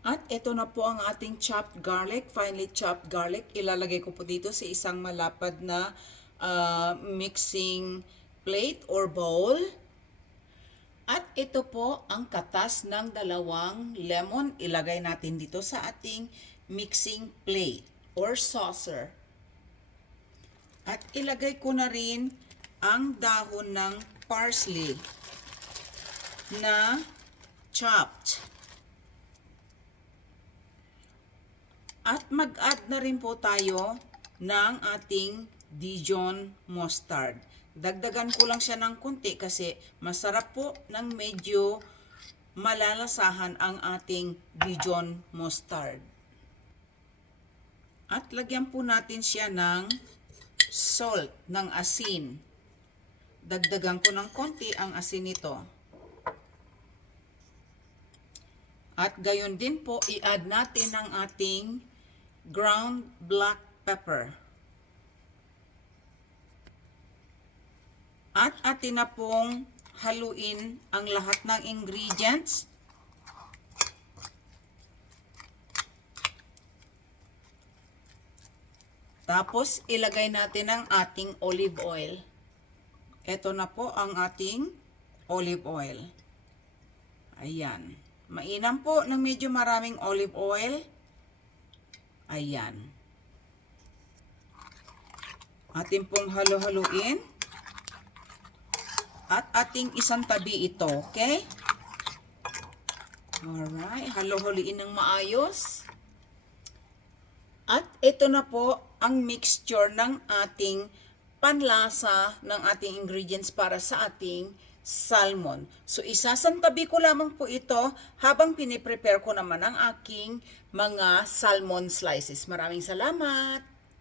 At ito na po ang ating chopped garlic, finely chopped garlic. Ilalagay ko po dito sa isang malapad na mixing plate or bowl. At ito po ang katas ng dalawang lemon. Ilagay natin dito sa ating mixing plate or saucer. At ilagay ko na rin ang dahon ng parsley na chopped. At mag-add na rin po tayo ng ating Dijon mustard. Dagdagan ko lang siya ng konti kasi masarap po ng medyo malalasahan ang ating Dijon mustard. At lagyan po natin siya ng salt, ng asin. Dagdagan ko ng konti ang asin nito. At gayon din po, i-add natin ang ating ground black pepper. At atin na pong haluin ang lahat ng ingredients. Tapos, ilagay natin ang ating olive oil. Ito na po ang ating olive oil. Ayan. Mainam po ng medyo maraming olive oil. Ayan. Atin pong halo-haluin. At ating isang tabi ito, okay? Alright, halo-haluin ng maayos. At ito na po ang mixture ng ating panlasa ng ating ingredients para sa ating salmon. So, isasantabi ko lamang po ito habang piniprepare ko naman ang aking mga salmon slices. Maraming salamat!